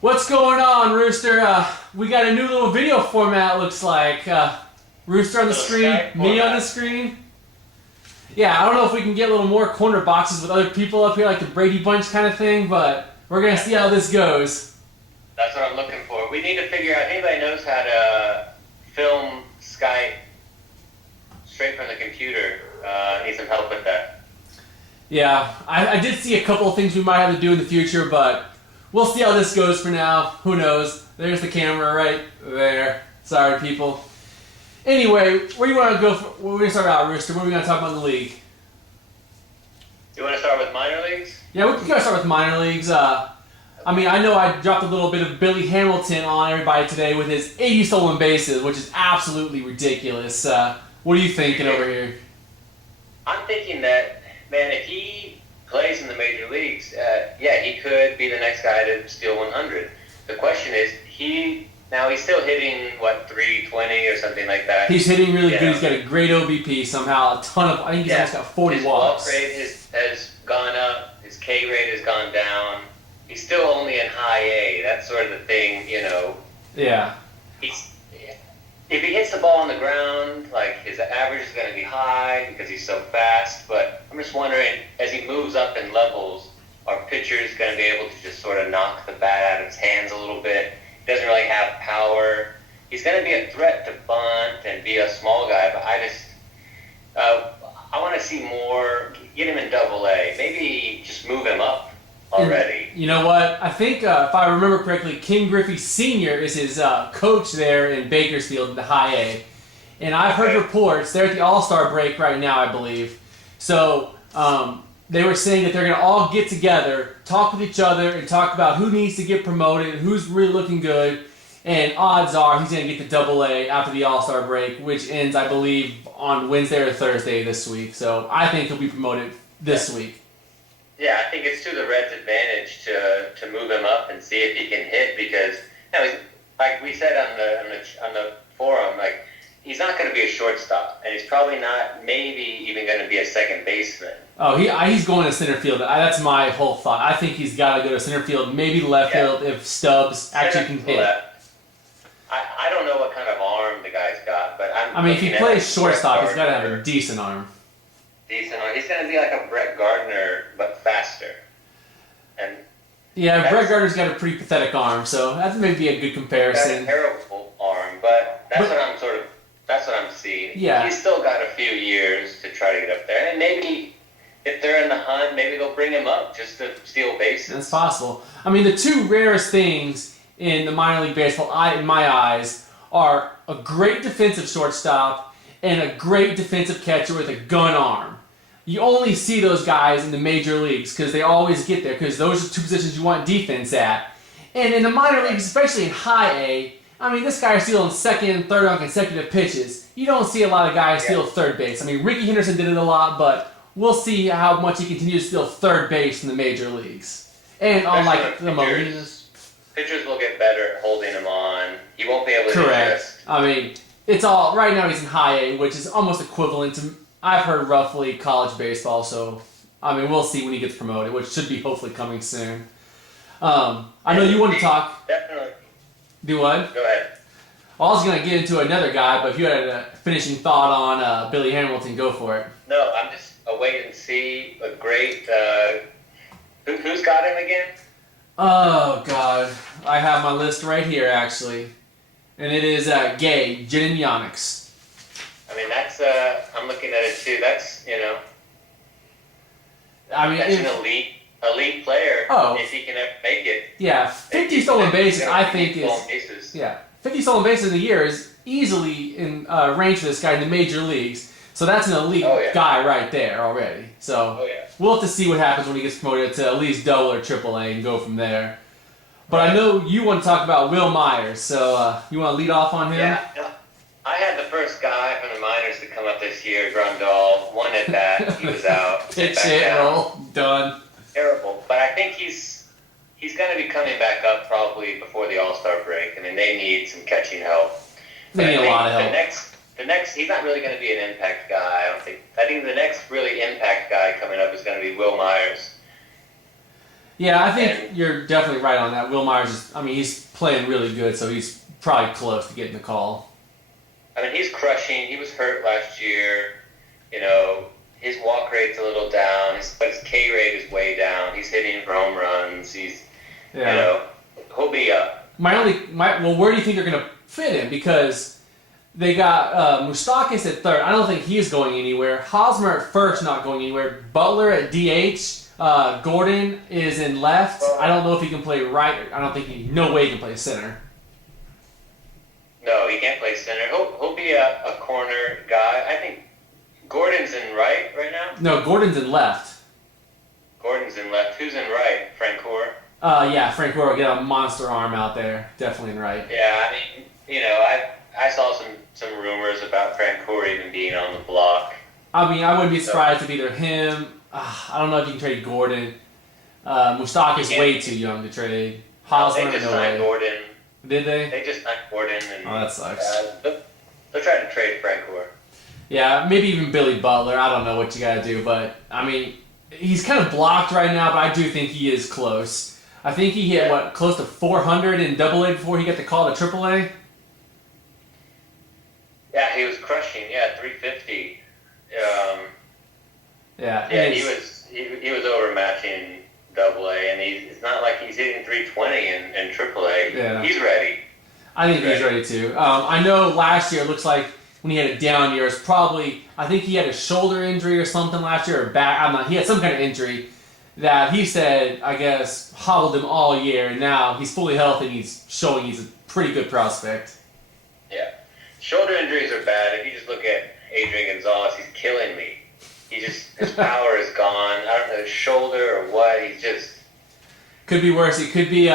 What's going on, Rooster? We got a new little video format, looks like. Rooster on the screen, me on the screen. Yeah, I don't know if we can get a little more corner boxes with other people up here, like the Brady Bunch kind of thing, but we're going to see how this goes. That's what I'm looking for. We need to figure out, anybody knows how to film Skype straight from the computer. Need some help with that. Yeah, I did see a couple of things we might have to do in the future, but we'll see how this goes for now. Who knows? There's the camera right there. Sorry, people. Anyway, where do you want to go? We're going to start out, Rooster. What are we going to talk about in the league? You want to start with minor leagues? Yeah, we can start with minor leagues. I mean, I know I dropped a little bit of Billy Hamilton on everybody today with his 80 stolen bases, which is absolutely ridiculous. What are you thinking over here? I'm thinking that, man, if he plays in the major leagues, yeah, he could be the next guy to steal 100. The question is, he's still hitting, 320 or something like that. He's hitting really good. He's got a great OBP somehow. I think he's almost got 40 walks. His walk rate has gone up. His K rate has gone down. He's still only in high A. That's sort of the thing, Yeah. If he hits the ball on the ground, his average is going to be high because he's so fast. But I'm just wondering, as he moves up in levels, are pitchers going to be able to just sort of knock the bat out of his hands a little bit? He doesn't really have power. He's going to be a threat to bunt and be a small guy, but I want to see more, get him in Double A. Maybe just move him up already. And you know what? I think, if I remember correctly, King Griffey Sr. is his coach there in Bakersfield, the high A. And I've heard reports, they're at the All-Star break right now, I believe. So they were saying that they're going to all get together, talk with each other, and talk about who needs to get promoted, who's really looking good. And odds are he's going to get to Double A after the All-Star break, which ends, I believe, on Wednesday or Thursday this week. So I think he'll be promoted this week. Yeah, I think it's to the Reds' advantage to move him up and see if he can hit because, like we said on the forum, he's not going to be a shortstop, and he's probably not maybe even going to be a second baseman. Oh, he's going to center field. That's my whole thought. I think he's got to go to center field, maybe left field if Stubbs actually can hit. I don't know what kind of arm the guy's got, but if he plays shortstop, he's got to have a decent arm. Decent arm. He's going to be like a Brett Gardner, but faster. Yeah, Brett Gardner's got a pretty pathetic arm, so that may be a good comparison. He's got a terrible arm, but that's what I'm seeing. Yeah. He's still got a few years to try to get up there, and maybe if they're in the hunt, maybe they'll bring him up just to steal bases. That's possible. I mean, the two rarest things in the minor league baseball, in my eyes, are a great defensive shortstop and a great defensive catcher with a gun arm. You only see those guys in the major leagues because they always get there because those are two positions you want defense at. And in the minor leagues, especially in high A, this guy is stealing second and third on consecutive pitches. You don't see a lot of guys steal third base. Ricky Henderson did it a lot, but we'll see how much he continues to steal third base in the major leagues. And unlike the Molinas. Pitchers will get better at holding him on. He won't be able to Correct. It's all, right now he's in high A, which is almost equivalent to, I've heard roughly college baseball, so, we'll see when he gets promoted, which should be hopefully coming soon. I know you want to talk. Definitely. Do what? Go ahead. Well, I was going to get into another guy, but if you had a finishing thought on Billy Hamilton, go for it. No, I'm just a wait and see. A great. Who's got him again? Oh, God. I have my list right here, actually. And it is Gay, Junionics. That's. I'm looking at it too. That's, that's an elite player. Oh. If he can ever make it. Yeah, 50 stolen bases, I think is. Yeah, 50 stolen bases in a year is easily in range for this guy in the major leagues. So that's an elite guy right there already. So we'll have to see what happens when he gets promoted to at least double or triple A and go from there. But I know you want to talk about Will Myers, so you want to lead off on him? Yeah. I had the first guy from the minors to come up this year, Grandal. One at bat, he was out. Pitch hit, roll, done. Terrible. But I think he's going to be coming back up probably before the All-Star break. They need some catching help. They need a lot of help. The next, he's not really going to be an impact guy, I don't think. I think the next really impact guy coming up is going to be Will Myers. Yeah, I think you're definitely right on that. Will Myers is, I mean, he's playing really good, so he's probably close to getting the call. I mean, he's crushing. He was hurt last year. You know, his walk rate's a little down, but his K rate is way down. He's hitting home runs. He's, you know, he'll be up. Well, where do you think they're going to fit him? Because they got Moustakas at third. I don't think he's going anywhere. Hosmer at first, not going anywhere. Butler at DH. Gordon is in left. I don't know if he can play right. I don't think no way he can play center. No, he can't play center. He'll be a corner guy. I think Gordon's in right now? No, Gordon's in left. Gordon's in left. Who's in right? Francoeur? Yeah, Francoeur will get a monster arm out there. Definitely in right. Yeah, I mean, you know, I saw some rumors about Francoeur even being on the block. I mean, I wouldn't be surprised if either him. I don't know if you can trade Gordon. Mustafa's way too young to trade. Hosmer, they just no signed way. Gordon. Did they? They just signed Gordon. And, that sucks. They're trying to trade Francoeur. Yeah, maybe even Billy Butler. I don't know what you got to do, but I mean, he's kind of blocked right now, but I do think he is close. I think he hit, close to 400 in Double-A before he got the call to Triple-A? Yeah, he was crushing. Yeah, 350. He was overmatching Double-A, and it's not like he's hitting 320 in Triple-A. Yeah. He's ready. I think he's ready too. I know last year it looks like when he had a down year, it's probably, I think he had a shoulder injury or something last year, or back. He had some kind of injury that he said, I guess, hobbled him all year, and now he's fully healthy and he's showing he's a pretty good prospect. Yeah. Shoulder injuries are bad. If you just look at Adrian Gonzalez, he's killing me. His power is gone. I don't know, his shoulder or what. He's just... Could be worse. It could be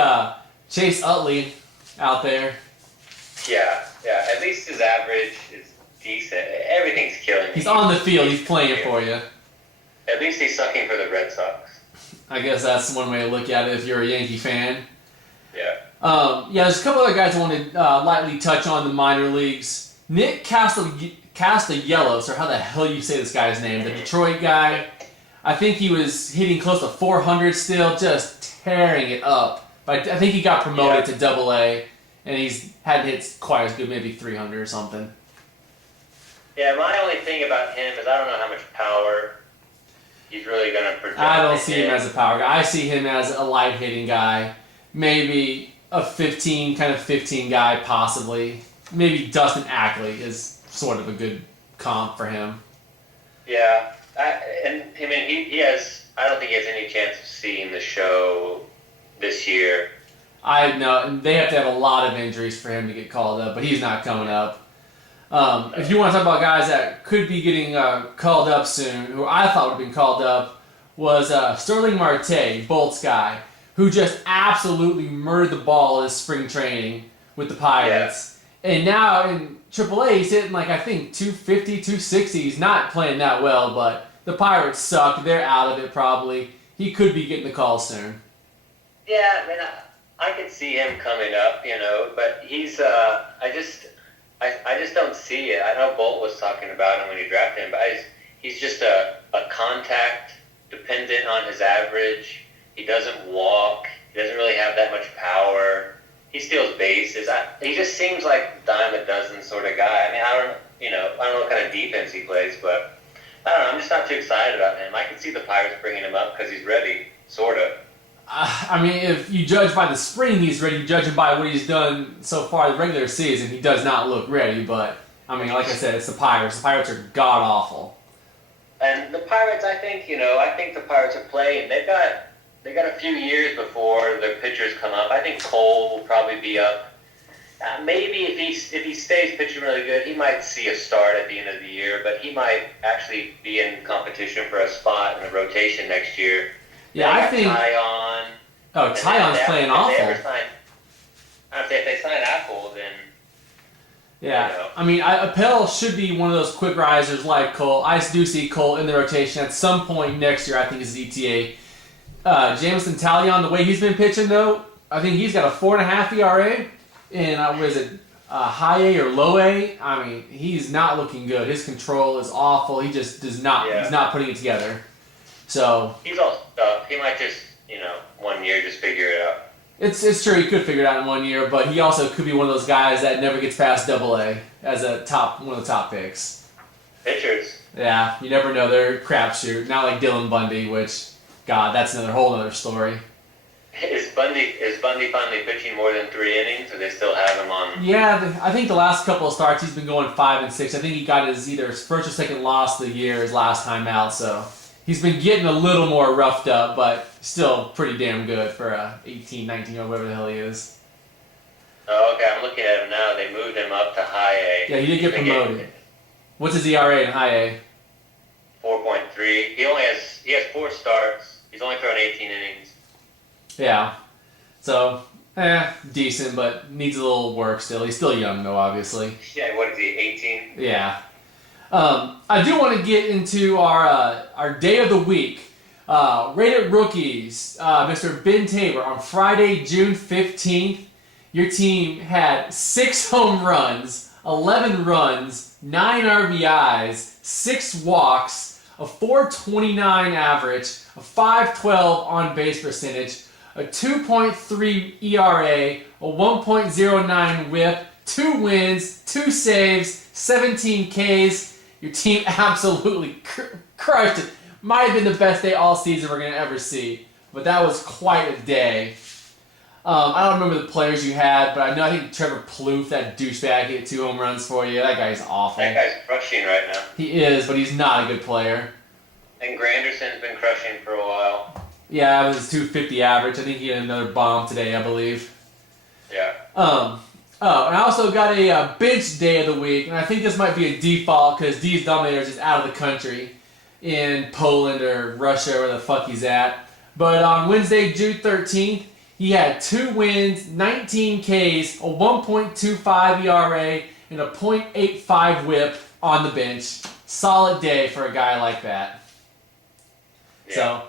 Chase Utley out there. Yeah. At least his average is decent. Everything's killing me. He's on the field. He's playing for you. At least he's sucking for the Red Sox. I guess that's one way to look at it if you're a Yankee fan. Yeah. There's a couple other guys I want to lightly touch on the minor leagues. Nick Castellanos, or how the hell you say this guy's name, the Detroit guy. I think he was hitting close to 400 still, just tearing it up. But I think he got promoted to Double-A, and he's hadn't hit quite as good, maybe 300 or something. Yeah, my only thing about him is I don't know how much power he's really going to project. I don't see him as a power guy. I see him as a light hitting guy. Maybe a 15 guy, possibly. Maybe Dustin Ackley is sort of a good comp for him. Yeah, he has. I don't think he has any chance of seeing the show this year. I know they have to have a lot of injuries for him to get called up, but he's not coming up. If you want to talk about guys that could be getting called up soon, who I thought would have been called up, was Sterling Marte, Bolts guy, who just absolutely murdered the ball in spring training with the Pirates. Yeah. And now in AAA, he's hitting I think 250, 260. He's not playing that well, but the Pirates suck. They're out of it probably. He could be getting the call soon. Yeah, I mean, I could see him coming up, but he's, I just don't see it. I know Bolt was talking about him when he drafted him, but he's just a contact dependent on his average. He doesn't walk. He doesn't really have that much power. He steals bases. He just seems like dime a dozen sort of guy. I mean, I don't know what kind of defense he plays, but I don't know. I'm just not too excited about him. I can see the Pirates bringing him up because he's ready, sort of. I mean, if you judge by the spring he's ready, you judge him by what he's done so far the regular season, he does not look ready, but, I mean, like I said, it's the Pirates. The Pirates are god-awful. And the Pirates, I think the Pirates are playing. They got a few years before their pitchers come up. I think Cole will probably be up. Maybe if he stays pitching really good, he might see a start at the end of the year, but he might actually be in competition for a spot in the rotation next year. Yeah, I think... Tyon. Oh, Tyon's playing awful. If they sign Apple, then... Yeah, I mean, Appel should be one of those quick risers like Cole. I do see Cole in the rotation at some point next year, I think, is ETA. Jameson Taillon, the way he's been pitching, though, I think he's got a 4.5 ERA. And what is it, high A or low A? I mean, he's not looking good. His control is awful. He just does not, he's not putting it together. So he's all stuff. He might just, 1 year just figure it out. It's true he could figure it out in 1 year, but he also could be one of those guys that never gets past AA as one of the top picks. Pitchers. Yeah, you never know. They're crapshoot. Not like Dylan Bundy, which, God, that's another whole other story. Is Bundy finally pitching more than 3 innings, or they still have him on? Yeah, I think the last couple of starts he's been going 5 and 6. I think he got either his first or second loss of the year his last time out, so he's been getting a little more roughed up, but still pretty damn good for a 18, 19-year-old, whatever the hell he is. Oh, okay. I'm looking at him now. They moved him up to high A. Yeah, he did get promoted. What's his ERA in high A? 4.3. He has 4 starts. He's only thrown 18 innings. Yeah. So, decent, but needs a little work still. He's still young, though, obviously. Yeah, what is he, 18? Yeah. I do want to get into our day of the week. Rated rookies, Mr. Ben Tabor, on Friday, June 15th, your team had 6 home runs, 11 runs, 9 RBIs, 6 walks, a 4.29 average, a 5.12 on-base percentage, a 2.3 ERA, a 1.09 whip, 2 wins, 2 saves, 17 Ks. Your team absolutely crushed it. Might have been the best day all season we're going to ever see. But that was quite a day. I don't remember the players you had, but I think Trevor Plouffe, that douchebag, hit 2 home runs for you. That guy's awful. That guy's crushing right now. He is, but he's not a good player. And Granderson's been crushing for a while. Yeah, it was his 250 average. I think he had another bomb today, I believe. Yeah. Oh, and I also got a bench day of the week, and I think this might be a default because D's Dominators is out of the country in Poland or Russia, where the fuck he's at. But on Wednesday, June 13th, he had 2 wins, 19 Ks, a 1.25 ERA, and a .85 whip on the bench. Solid day for a guy like that. Yeah.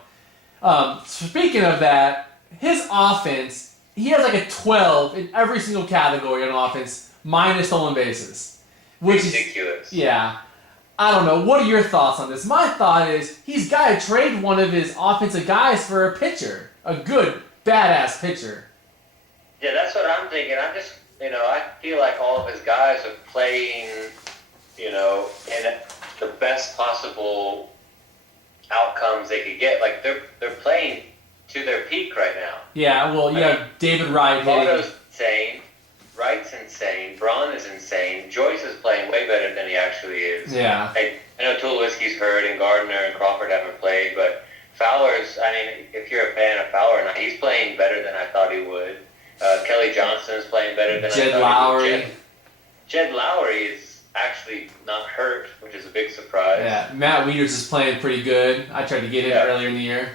So, speaking of that, his offense, he has like a 12 in every single category on offense, minus stolen bases. Which ridiculous. Yeah. I don't know. What are your thoughts on this? My thought is he's got to trade one of his offensive guys for a pitcher. A good, badass pitcher. Yeah, that's what I'm thinking. I'm just, I feel like all of his guys are playing, in the best possible outcomes they could get. Like, they're playing to their peak right now. Yeah, well, you have David Wright hitting. Otto's insane. Wright's insane. Braun is insane. Joyce is playing way better than he actually is. Yeah. I know Tulowitzki's hurt and Gardner and Crawford haven't played, but Fowler's, if you're a fan of Fowler or not, he's playing better than I thought he would. Kelly Johnson's playing better than Jed I thought Lowry. he would. Jed Lowry is actually not hurt, which is a big surprise. Yeah, Matt Wieters is playing pretty good. I tried to get him earlier in the year.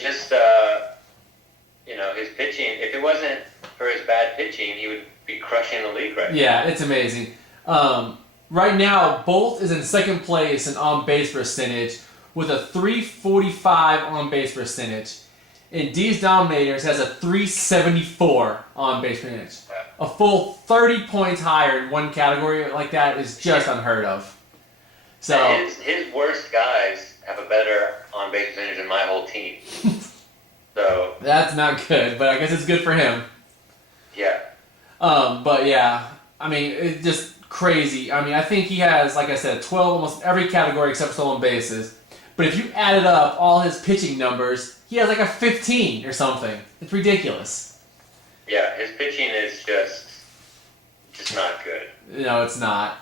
Just, his pitching, if it wasn't for his bad pitching, he would be crushing the league right now. Yeah, it's amazing. Right now, Bolt is in second place in on-base percentage with a 345 on-base percentage. And D's Dominators has a 374 on-base percentage. Yeah. A full 30 points higher in one category like that is just unheard of. So his worst guys have a better on-base percentage than my whole team. So that's not good, but I guess it's good for him. Yeah. But yeah, it's just crazy. I think he has, like I said, 12 almost every category except stolen bases. But if you added up all his pitching numbers, he has like a 15 or something. It's ridiculous. Yeah, his pitching is just not good. No, it's not.